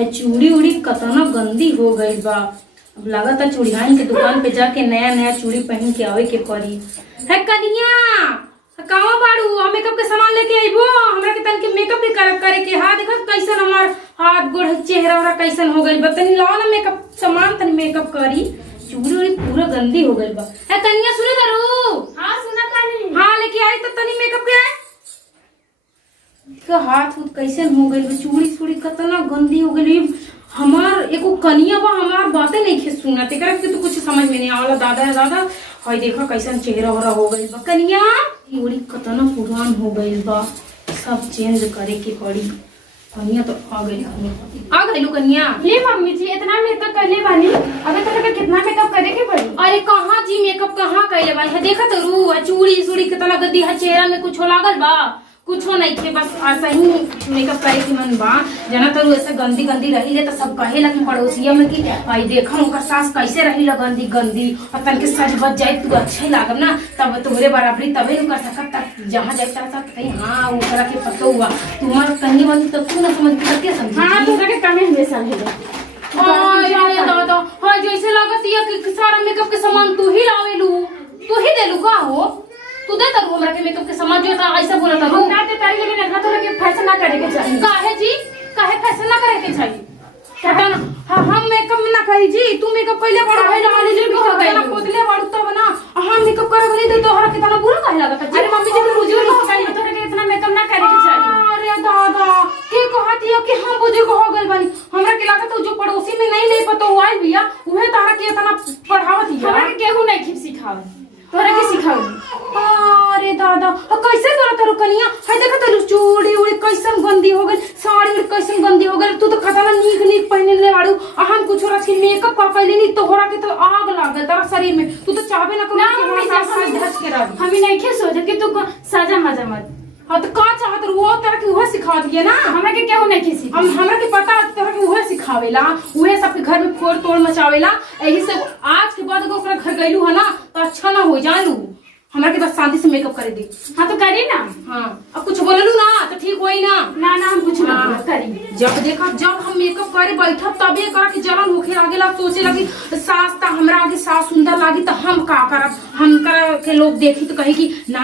है चूड़ी उड़ी कतना गंदी हो गई बा। अब लागत है चूड़ियान के दुकान पे जाके नया नया चूड़ी पहन के आवे के पड़ी। है कनिया कहाँ बाड़ू? मेकअप के सामान लेके आइबो हमरा के तन के मेकअप भी करे के। हां देखो कैसन हमार हाथ गोड़ चेहरा वरा कैसन हो गइल बा। तनी लाओ ना मेकअप सामान, तनी मेकअप करी। चूड़ी उड़ी पूरा गंदी हो गइल बा। है कनिया सुने दरू? हां सुना तानी। हां लेके आई तो तनी मेकअप के का हाथ उठ कैसन हो गइल बा। चूड़ी चूड़ी कतना गंदी हो गइल। हमार एको कनिया बा हमार बातें नहीं खे सुनत। एकरा के तो कुछ समझ में नहीं आवला। दादा है दादा हई देखो कैसन चेहरा वरा हो गइल बा। कनिया चूड़ी कतना पुरान हो गइल बा, सब चेंज करे के पड़ी। कनिया तो आ गई, आ गई कनिया। ले मम्मी जी इतना मेकअप करले बानी, अबे तोरा के कितना मेकअप करे के पड़ी? अरे कहाँ जी मेकअप कहाँ कैले बानी है। देखत रू चूड़ी चूड़ी कितना गद्दी है। चेहरा में कुछ लागल बा? कुछो नहीं थे, बस ऐसा ही मेकअप करे की मन बा। जना तो ऐसा गंदी गंदी रही ले तो सब कहे लगी पड़ोसिया में कि आई देखा उनका सास कैसे रही ला गंदी गंदी। और तन के सज बच जाए तू अच्छे लागब ना तब तोहरे बराबरी तबे न कर सकत। जहाँ जाए तरह कहीं हाँ उनका के पता हुआ तुम्हारा कहीं बनी तो तू ना समझ के समझ। हाँ तोरा के कमे हमेशा भेले दादा। हाँ जैसे लागत ये कि सारा मेकअप के सामान तू ही लावेलू, तू ही देलू का हो? तू दे तरू हमरा के मेकअप के सामान जो था ऐसा बोला था रू ना दे तारी। लेकिन इतना तोरा के फैशन ना करे के चाहिए। काहे जी? काहे फैशन ना करे के चाहिए? कटन हम मेकअप ना करी जी। तू मेकअप पहले बड़ा भाई डाली जी हो गई ना पोतले बड़ तब ना हम मेकअप करे बनी तो तोहरा कितना बुरा काहे लागत? अरे मम्मी जी बुजुर्ग हो गई, तोरा के इतना मेकअप ना करे के चाहिए। अरे दादा के कहती है कि हम बुजुर्ग हो गइल बानी। हमरा के लागत जो पड़ोसी में नहीं पता हुआ है भैया उहे तारा के इतना पढ़ावत है। हमरा के केहू नहीं खिप सिखाव, तोरा के सिखाऊ। अरे दादा कैसे तोरा तरू कनिया है देखा तरू चूड़ी उड़ी कैसन गंदी हो गई, साड़ी उड़ी कैसन गंदी हो गई। तू तो खतना नीक नीक पहने ले बाड़ू। हम कुछ रच के मेकअप का कैली नहीं तोहरा के तो आग लाग गल तारा शरीर में। तू तो चाहबे ना ना कि मम्मी हमारा जी सास धस के रह। हम नहीं खे सोचे कि तू साजा मजा मत। हाँ तो का चाहत वो तरह के वो सिखा दिए ना। हमरा के केहू नहीं खिसी। हमरा के पता तरह के वो सिखावेला, उहे सबके घर में फोड़ तोड़ मचावेला। यही से आज के बाद अगर ओकरा घर गइलू है ना तो अच्छा ना हो जानू। हमरा के बस शांति से मेकअप करे दे। हाँ तो करी ना। हाँ अब कुछ बोललू ना तो ठीक होई ना। ना ना हम कुछ ना करी। जब हम मेकअप करे बैठब तबे करा के जलन होखे लागेला। सोचे लगी सास ता हमरा आगे सास सुंदर लागी तो हम का करब। हम कर के लोग देखी तो कहे कि ना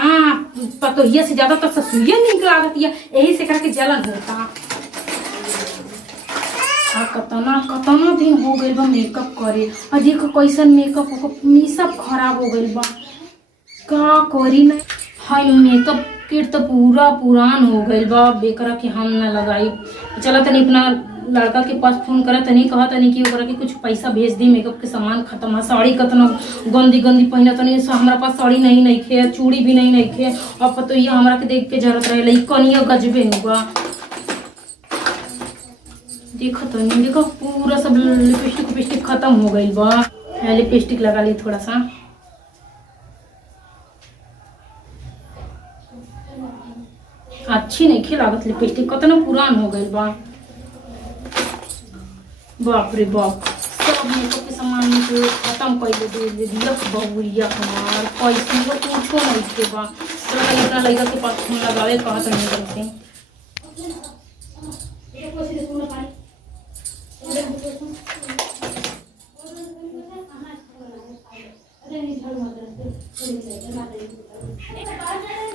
पतोहिया से ज्यादा तो ससुरिया नीक लागत है। यही से करा के जलन होता। कतना कतना दिन हो गइल बा मेकअप करे। और देखो कैसन मेकअप हो सब खराब हो गइल बा। का करी ना हाय मेकअप किट तो पूरा पुरान हो गइल बा। बेकरा के हम ना लगाई। चला तनी अपना लड़का के पास फोन करा तनी कहा तनी कि ओकरा के कुछ पैसा भेज दी। मेकअप के सामान खत्म है। साड़ी कतना गंदी गंदी पहना तनी हमरा पास साड़ी नहीं खे, चूड़ी भी नहीं खे। अब पतो ये हमरा के देख के जरूरत रहे कनिया गजबे हुआ। देखो तनी देखो पूरा सब लिपस्टिक खत्म हो गइल बा। लिपस्टिक लगा ली थोड़ा सा। अच्छी नहीं लागत लिपस्टिक कतना पुरान हो गइल बा। बाप रे बाप सब मेकअप के सामान में खत्म कर दिया बहुरिया हमार पैसे को पूछो नहीं के बा। चलो अपना लड़का के पास फोन लगावे कहा तो नहीं करते।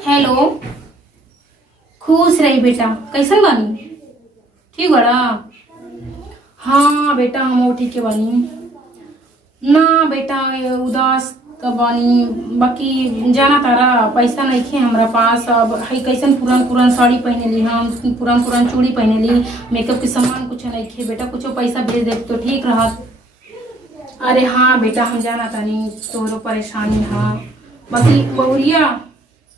हेलो खुश रही बेटा, कैसन बानी? ठीक बड़ा? हाँ बेटा हम ठीक है बानी ना बेटा उदास तो बानी। बाकी जाना तारा पैसा नहीं खे हमरा पास। अब है कैसन पुरान पुरान साड़ी पहने ली, हम पुरान पुरान चूड़ी पहने ली। मेकअप के सामान कुछ नहीं खे बेटा। कुछ पैसा भेज दे तो ठीक रहा। अरे हाँ बेटा हम जाना तानी तोरो परेशानी। हाँ बाकी बहुरिया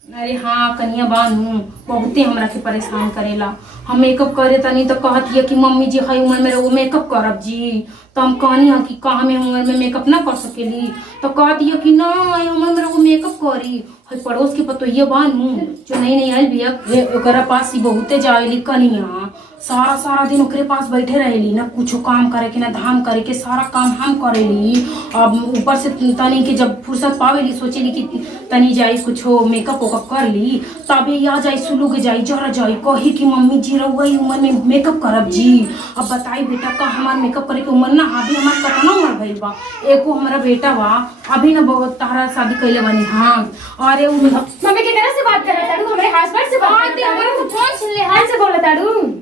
अरे हाँ कनिया बानू बहुते हमरा के परेशान करेला। हम मेकअप करे तनी तो कहती है कि मम्मी जी हई उम्र में वो मेकअप करब जी। तो हम कहनी है कि कहाँ में उम्र में मेकअप ना कर सकेली। तो कहती है कि ना उम्र में वो मेकअप करी। हई पड़ोस के पतो ये बानू जो नहीं आई भैया ओकरा पास ही बहुते जाएली कनिया सारा सारा दिन ओकरे पास बैठे रहेली ना, कुछ काम करे के ना धाम करे के, सारा काम हम करेली। अब ऊपर से तनी के जब फुर्सत पावेली सोचेली कि तनी जाई कुछ मेकअप वेकअप कर ली, तबे आ जाई सुलूग जाई जरा जाई कही कि मम्मी जी रउआ उम्र में मेकअप करब जी। अब बताई बेटा का हमार मेकअप करे के उम्र ना, अभी हमार कतना उम्र भइल बा, एको हमारा बेटा बा अभी ना बहुत तारा शादी कैले बानी। हाँ अरे मम्मी के तरह से बात कर रहा ताड़ू, हमारे हस्बैंड से बात कर रहा ताड़ू, फोन सुन ले हाथ से बोला ताड़ू।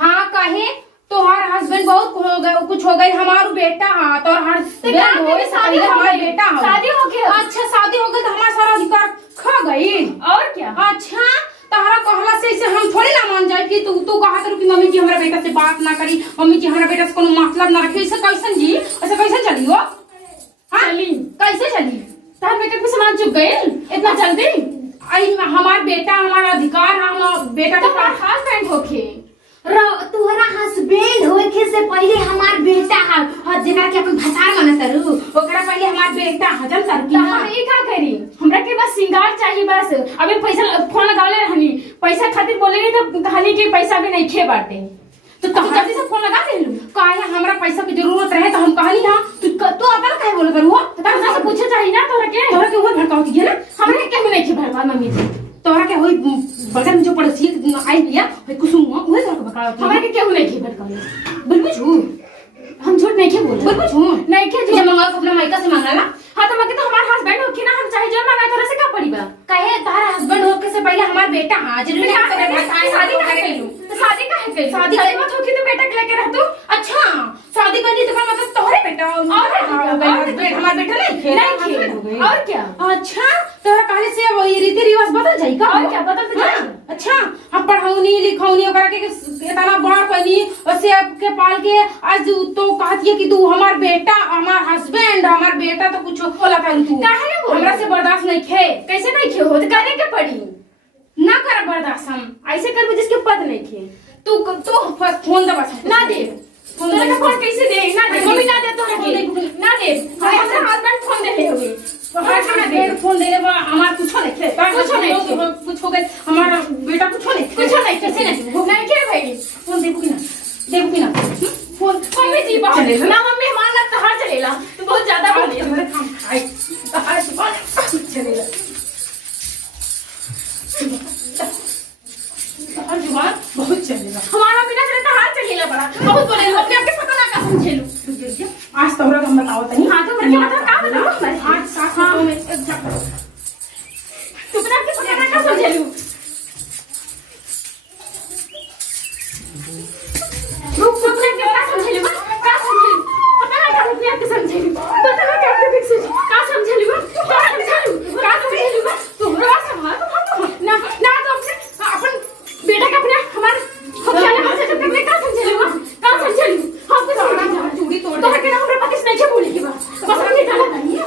हाँ कहे तोहार हस्बैंड बहुत हो गए, कुछ हो गए, हमारा बेटा है तो हस्बैंड होए शादी हमारा बेटा है, शादी हो गया। अच्छा शादी हो गई तो हमारा सारा अधिकार खा गई और क्या। अच्छा तारा कहला से इसे हम थोड़ी ना मान जाए कि तू कहा था कि मम्मी जी हमारा बेटा से बात ना करी, मम्मी जी हमारा बेटा से कोनो मतलब ना रखे, ऐसे कैसन जी, ऐसे कैसे चली हो? हाँ चली कैसे चली? तार मेकअप में सामान चुक गए इतना जल्दी? हमारा बेटा हमारा अधिकार, हम बेटा तो हस्बैंड होके तुहरा हस्बैंड होए के से पहले हमार बेटा है, जेकरा के अपन भसार मानत रू, ओकरा पहले हमार बेटा हजम कर की हम ये का करी, हमरा के बस सिंगार चाहिए बस। अभी पैसा फोन लगावले रहनी, पैसा खातिर बोलेगी तो कहली कि पैसा भी नहीं खे बाटे, तो जल्दी से फोन लगा दे लू। काहे हमरा पैसा की जरूरत रहे तो हम कहली हां, तू अदर काहे बोल करू? तोरा से पूछे चाहिए ना, तोरा के उम्र भड़कावती है ना, हमरा के नहीं खे भरवा मम्मी जी। तोरा के होई बगल में जो पड़ोसी आई लिया भाई कुसुम उहे तोरा के भड़कावती हमरा के केहू नहीं खे भरवा। बोलबू झूठ, हम झूठ नहीं खे बोले, बोलबू झूठ नहीं खे जब मंगा अपना मायका से मांगा ना। हाँ तो मगे तो हमारा हस्बैंड होके ना, हम चाहे जो मांगा तोरा से का पड़ी बा। कहे तारा हस्बैंड होके से पहले हमार बेटा हाजिर नहीं करे, शादी काहे कइलू? तो शादी काहे कइलू? शादी शादी मत होके तो बेटा के लेके रह तू। अच्छा शादी करनी तो मतलब तोहरे बेटा और हमारा बेटा नहीं और क्या। अच्छा तोहरा कहले से अब ये रीति रिवाज बदल जाई का? और क्या बदल तो जाई। अच्छा हम पढ़ौनी लिखौनी ओकरा के इतना बड़ा पनी और से आपके पाल के आज तो कहती है कि तू हमार बेटा हमार हस्बैंड हमार बेटा तो कुछ बोला था तू काहे ना बोल? हमरा से बर्दाश्त नहीं खे। कैसे नहीं खे हो तो करे के पड़ी, ना कर बर्दाश्त हम ऐसे कर जिसके पद नहीं खे। तू फोन दबा ना दे तोरा का फोन कैसे दे? ना दे मम्मी, ना दे तोरा के, ना दे। हमरा हस्बैंड फोन दे होगी फोन दे बा हमार कुछ नहीं खे, कुछ नहीं खे। कुछ हो गए हमारा बेटा कुछ नहीं कुछ नहीं कैसे नहीं खे भाई। फोन देबू कि ना, देबू कि ना फोन? मम्मी जी बात चलेला ना, मम्मी हमारा लग तो हर चलेला, तू बहुत ज्यादा बोली। मेरे काम खाई चलेगा और जुबान बहुत चलेगा। हमारा बिना चले तो हर चलेला बड़ा बहुत बोले, अपने आप के पता ना का समझेलू। आज तोरा हम बताओ तनी। हाँ तो मेरे मतलब का बताओ आज साथ हाथों में एक तू अपने आप के पता ना का समझेलू। रुक रुक ले क्या समझेलू? का समझेलू? पता ना का अपने आप के समझेलू, पता ना क्या के फिक्स का समझेलू? का समझेलू? का समझेलू? तू बड़ा संभाल ना ना तो अपन बेटा का अपने हमारे हथियार में से जब का समझेलू? का समझेलू? हां तो समझ चूड़ी तोड़ तो के ना हमरा पति से नहीं बोली की बात बस नहीं जाना नहीं है।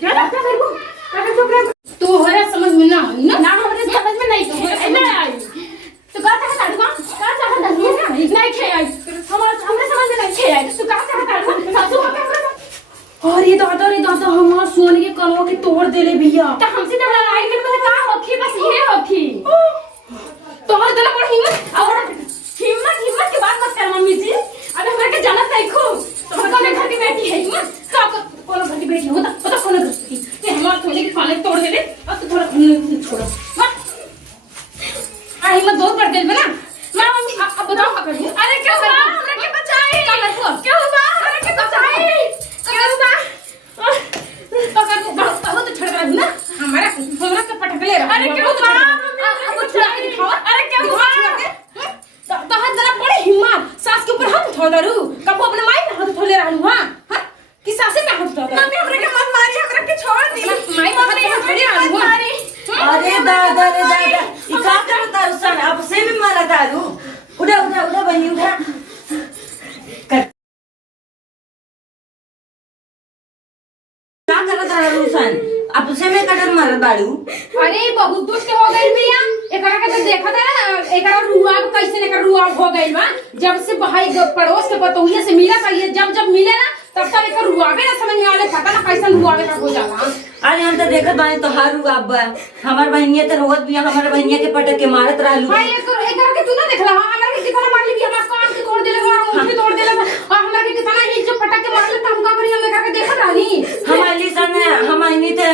क्या लगता है वो अगर तो तू हरा समझ में ना ना ना हमरे समझ में नहीं ना आई तो का चाहता है का चाहता है नहीं खे आई हमरे समझ में नहीं खे आई तो का चाहता है सासू का हमरा। और ये दादा हमार सोने के कनवा के तोड़ देले भैया। तो हमसे जब लड़ाई कर तो का होखी, बस ये होखी। तोहर दिल पर हिम्मत और हिम्मत की बात मत कर मम्मी जी, अबे हमरा के जानत नहीं खूब तो कौन घर की बेटी है हिम्मत का कोनो घर की बेटी होता पता कोनो घर की ये हमार सोने के कान तोड़ देले अब तो थोड़ा छोड़ो आ हिम्मत बहुत बढ़ गई ना। ना मम्मी अब बताओ का करूं? अरे क्यों बा हमरा के बचाई, क्यों बा हमरा के बचाई, क्यों बा तो कर बहुत छड़ रहा ना हमरा के पटकले रहा। अरे क्यों बा अब बचाई दिखाओ। अरे क्यों बा तो हाथ जरा बड़ी हिम्मत सास के ऊपर हाथ उठा दरू कबो अपने माई में हाथ उठले रहलू। हां हां कि सासे में हाथ उठा दरू? मम्मी हमरा के मत मारी, हमरा के छोड़ दी। माई मम्मी हाथ थोड़ी रहलू मारी। अरे दादा रे दादा ई का करता उसन आप से भी मारा दादू। उठा उठा उठा बनी उठा कर का करता है उसन आप से में कटर मारा बाड़ू। अरे बहुत दुष्ट हो गई भैया, एकरा के तो देखा था ना एकरा रुआब कैसे एकरा रुआब हो गई बा। जब से भाई पड़ोस के पतोहिया से मिला था, ये जब मिले ना तब तक एक रुआबे ना समझ में आवे, पता ना कैसन रुआबे का हो जाला। अरे हम तो देखत बानी तोहार रुआब बा, हमार बहनिया तो रोवत बिया, हमार बहनिया के पटक के मारत रहलू। भाई एक के तू ना देखला हमरा के कितना मार ली, हमरा कान के तोड़ देले, हमारा मुंह के तोड़ देले, और हमरा के कितना ही जो पटक के मारले, तब का करी, हम करके देखत आनी। हमारी सन हमारी तो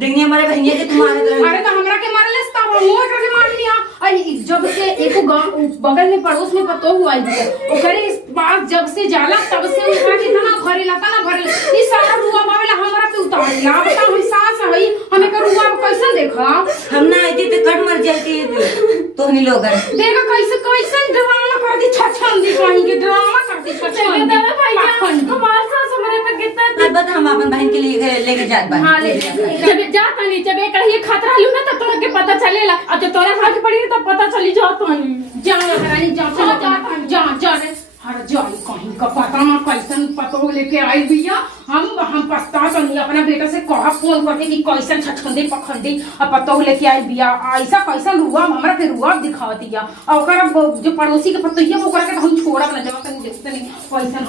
देखनी हमारे बहनिया के तुम मारत रहलू। अरे तो हमरा के मारले तब हम मुंह करके मार लिया। अरे जब से एको गांव बगल में पड़ोस में पतो हुआ है, ओकरे पास जब से जाला तब से ओकरा के इतना भरेला तना भरेला, ई सारा रुआ बावेला हमरा पे उतारला। बता हम सास हई, हमें का रुआ कैसन देखा, हम ना आती तो कट मर जाती तोहनी लोगन। देखा कैसे कैसन ड्रामा कर दी, छछन दी कहीं के ड्रामा कर दी, छछन दी हमारे सास हमारे पे कितना अब बता हम अपन बहन के लिए लेके जात बा। हां ले जब जाता नहीं, जब एक ये खतरा लू ना, तब तोरा के पता चलेला, अब जब तोरा हाथ पड़ी तब पता चली जात नहीं। जा रानी जा जा जा रे हर जाई कहीं का पता ना कैसन पतो लेके आई बिया। हम पछता नहीं अपना बेटा से कहा फोन करके कि कैसन छछंदे पखंदे अब पतो लेके आई बिया, ऐसा कैसन रुआ हमरा के रुआ दिखावतिया, और ओकरा जो पड़ोसी के पतो ये ओकरा के हम छोड़ब ना, जब तक देखते नहीं कैसन